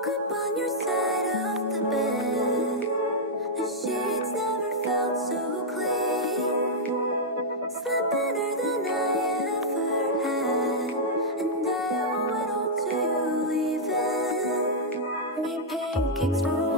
woke up on your side of the bed. The sheets never felt so clean. Slept better than I ever had, and I owe it all to you leaving. Made pancakes for